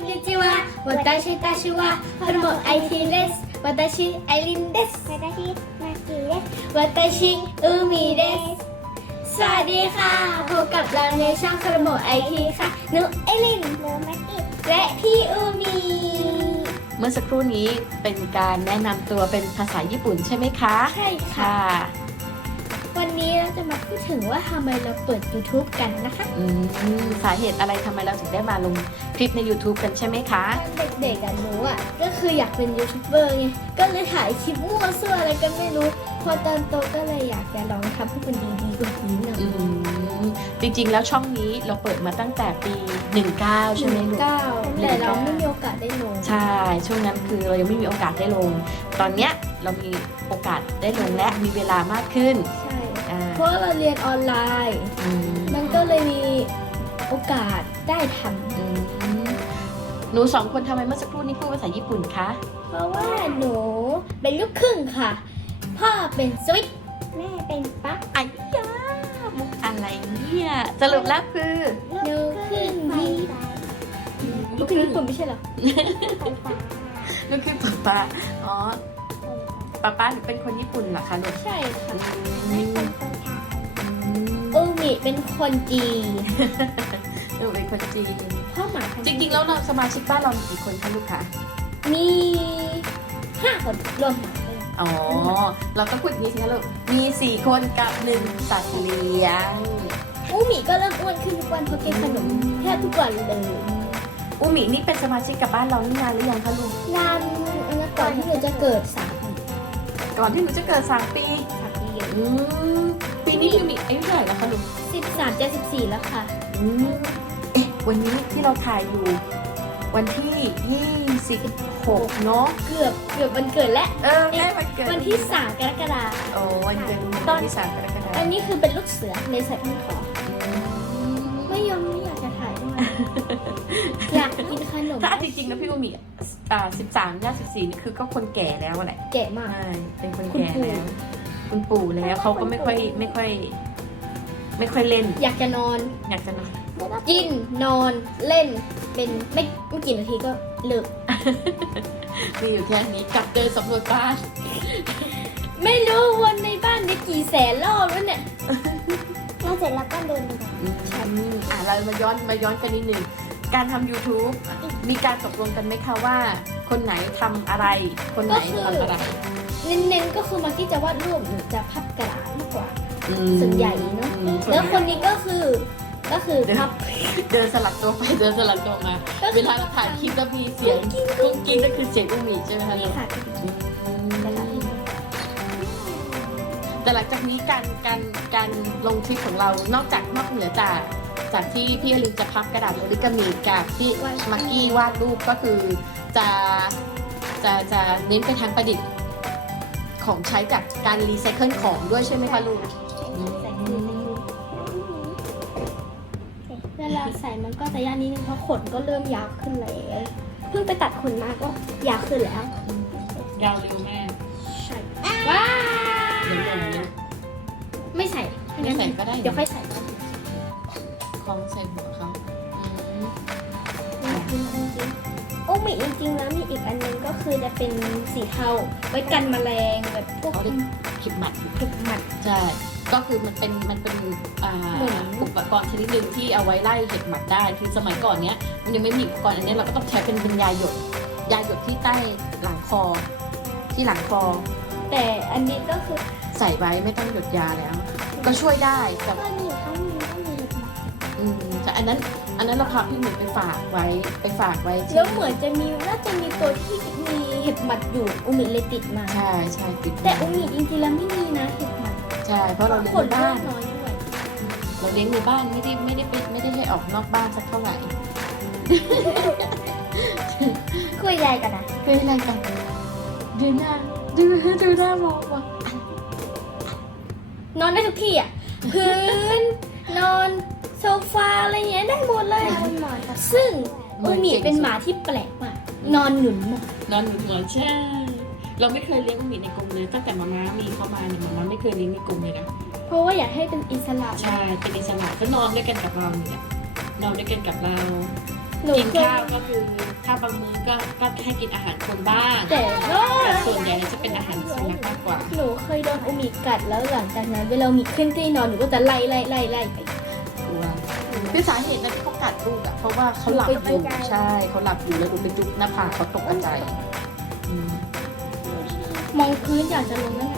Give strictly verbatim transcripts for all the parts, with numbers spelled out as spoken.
んにちは。私たちはホルモン ไอ ที です。私アイリンです。 私マッキーです。 私ウミです。สวัสดีค่ะพบกับเราในช่องโฮร์โมน ไอ ที ค่ะหนูไอรินหนูมักกี้และพี่อูมีเมื่อสักครู่นี้เป็นการแนะนำตัวเป็นภาษาญี่ปุ่นใช่ไหมคะใช่ค่ะ วันนี้เราจะมาพูดถึงว่าทำไมเราเปิด YouTube กันนะคะอืมสาเหตุอะไรทำไมเราถึงได้มาลงคลิปใน YouTube กันใช่ไหมคะตอนเด็กๆอ่ะหนูอ่ะก็คืออยากเป็นยูทูบเบอร์ไงก็เลยถ่ายคลิปมั่วซั่วอะไรก็ไม่รู้พอตอนโตก็เลยอยากจะลองทำให้มันดีๆกว่านี้หน่อยอืมจริงๆแล้วช่องนี้เราเปิดมาตั้งแต่ปีหนึ่งเก้าใช่ไหมลูกเก้าแต่เราไม่มีโอกาสได้ลงใช่ช่วงนั้นคือเรายังไม่มีโอกาสได้ลง ตอนเนี้ยเรามีโอกาสได้ลงและมีเวลามากขึ้นใช่อ่าเพราะเราเรียนออนไลน์อืมมันก็เลยมีโอกาสได้ทำอืมหนูสองคนทำไมเมื่อสักครู่นี้พูดภาษาญี่ปุ่นคะเพราะว่าหนูเป็นลูกครึ่งค่ะ พ่อเป็นสวิตแม่เป็นปั๊กไอ้ยามุกอะไรเนี่ยสรุปแล้วคือลูกครึ่งไฟญี่ฟ้าลูกครึ่งญี่ปุ่นไม่ใช่เหรอไฟฟ้าลูกคือป๊าป๊าอ๋อป๊าป๊าหนูเป็นคนญี่ปุ่นเหรอคะลูกใช่ค่ะแม่เป็นคนไทยอูมิเป็นคนจีนหนูเป็นคนจีนพ่อหมาจริงๆแล้วเราสมาชิกบ้านเรามีกี่คนคะลูกคะมีห้าคนรวมหมาด้วยอ๋อเราก็พูดอย่างนี้สิคะลูกมีสี่คนกับหนึ่งสัตว์เลี้ยงอูมิก็เริ่มอ้วนขึ้นทุกวันเพราะกินขนมแทบทุกวันเลยอุมินี่เป็นสมาชิกกับบ้านเรานี่นานหรือยังคะลูกนานก่อนที่หนูจะเกิดสามก่อนที่หนูจะเกิดสามปีสามปีอยู่อืมปีนี้อุมิอายุเท่าไหร่แล้วคะลูกสิบสามจะสิบสี่แล้วค่ะอืมเอ๊ะวันนี้ที่เราถ่ายอยู่ วันที่ยี่สิบหกเนาะเกือบเกือบวันเกิดและเออใกล้วันเกิดวันที่สามกรกฎาคมโอ้วันเกิดตอนวันที่สามกรกฎาคอันมนี้คือเป็นลูกเสือเลยใส่ผ้าขอไม่ยอมไม่อยากจะถ่ายด้วยอยากกินขนมถ้าจริงๆนะพี่อุมิอ่าสิบสามย่างสิบสี่นี่คือก็คนแก่แล้วแหละแก่มากใช่เป็นคนแก่แล้ว คุณปู่แล้วเขาก็ไม่ค่อยไม่ค่อย ไม่ค่อยเล่นอยากจะนอนอยากจะนอนกินนอนเล่นเป็นไม่ไม่กี่นาทีก็เลิกมีอยู่แค่นี้กลับเดินสำรวจบ้านไม่รู้วนในบ้านได้กี่แสนรอบแล้วเนี่ยแล้วเสร็จแล้วก็เดินไปไหนอืมอ่ะเรามาย้อนมาย้อนกันนิดนึงการทำ YouTube มีการตกลงกันไหมคะว่า คนไหนทำอะไร คนไหนทำอะไรเน้นๆก็คือมากี้จะวาดรูปหรือจะพับกระดาษมากกว่าอืมส่วนใหญ่เนอะอืมส่วแล้วใหญ่คนนี้ก็คือก็คือพับเดินสลับตัวไปเดินสลับตัวมาก็คือเวลาเราถ่ายคลิปแล้วมีเสียงกุ้งกิ้งก็คือเสียงอุ้งหมีใช่ไหมคะนี่ค่ะอืมแต่หลังจากนี้การการการลงคลิปของเรานอกจากนอกเหนือจากจากที่พี่อลินจะพับกระดาษโอริกามิกับที่มักกี้วาดรูปก็คือจะจะจะเน้นไปทางประดิษฐ์ของใช้จากการรีไซเคิลของด้วยใช่ไหมคะลูกเวลาใส่มันก็จะยากนิดนึงเพราะขนก็เริ่มยาวขึ้นแล้วเพิ่งไปตัดขนมาก็ยาวขึ้นแล้วยาวเร็วแม่ใช่ว้าเดี๋ยวลงนะไม่ใส่ไม่ใส่ก็ได้เดี๋ยวค่อยใส่คล้องใส่หัวเขาอืมโอ้มีจริงๆแล้วมีอีกอันนึงก็คือจะเป็นสีเทาไว้กันแมลงแบบพวกเขาได้คลิปหมัดผิดหมัดใช่ก็คือมันเป็นมันเป็นอ่าเหมือนอุปกรณ์ชนิดหนึ่งที่เอาไว้ไล่เห็บหมัดได้คือสมัยก่อนเนี้ยมันยังไม่มีอุปกรณ์อันเนี้ยเราก็ต้องใช้เป็นเป็นยาหยดยาหยดที่ใต้หลังคอ ที่หลังคอแต่อันนี้ก็คือใส่ไว้ไม่ต้องหยดยาแล้ว ก็ช่วยได้แต่ก็มีอยู่ข้างนึงก็มีเห็ดหมักอืมแต่อันนั้นอันนั้นเราพาพี่หนุ่มไปฝากไว้ไปฝากไว้ที่แล้วเหมือนจะมีน่าจะมีตัวที่มีเห็บหมัดอยู่อุมิเลยติดมาใช่ใช่ติดแต่อุมิจริงๆแล้วไม่มีนะเห็บหมัดใช่เพราะเราเลี้ยงขนในเริ่บ้าม นน้อยด้วยเราเลี้ยงในบ้านไม่ได้ไม่ได้ไปไม่ได้ให้ออกนอกบ้านสักเท่าไหร่คุยอะไรกันนะเป็นอะไรกันดูหน้าดูดูหน้ามองว่ะนอนได้ทุกที่อ่ะ พื้น นอนโซฟาอะไรเงี้ยได้หมดเลยบนหมอนกับซึ่งอุมิเป็นหมาที่แปลกมากนอนหนุนหมอนนอนหนุนหัวใช่เราไม่เคยเลี้ยงหมีในกรงเลยตั้งแต่มาม่ามีเข้ามาเนี่ยมาม่าไม่เคยเลี้ยงในกรงเลยนะเพราะว่าอยากให้เป็นอิสระใช่เป็นอิสระก็นอนด้วยกันกับเราเนี่ยนอนด้วยกันกับเราหนูกินเคยข้าวก็คือข้าวบางมื้อก็ก็ให้กินอาหารคนบ้างแต่ก็แต่ส่วนใหญ่จะเป็นอาหารสุนัขมากกว่าหนูเคยโดนอุมิกัดแล้วหลังจากนั้นเวลาอุมิขึ้นที่นอนหนูก็จะไล่ไล่ไล่ไล่ไปกลัวคือสาเหตุนั้นที่เขากัดลูกอ่ะเพราะว่าเขาหลับอยู่ใช่เขาหลับอยู่แล้วลูกไปจุกหน้าผากเขาตกใจอืมมองพื้นอยากจะลงนั่นแหละ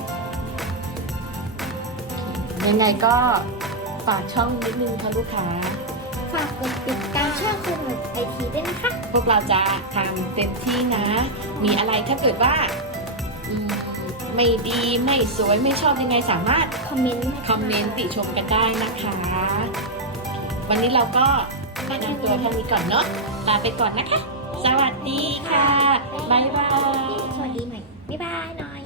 ยังไงก็ฝากช่องนิดนึงค่ะลูกค้าฝากกดติดตามช่องคนเหมือนไอทีด้วยนะคะพวกเราจะทำเต็มที่นะ มีอะไรถ้าเกิดว่าอืมไม่ดีไม่สวยไม่ชอบยังไงสามารถคอมเมนต์คอมเมนต์ติชมกันได้นะคะ วันนี้เราก็แนะนำตัวเท่านี้ก่อนเนาะลาไปก่อนนะคะ สวัสดีค่ะ บ๊ายบายสวัสดีหน่อยบ๊ายบายหน่อย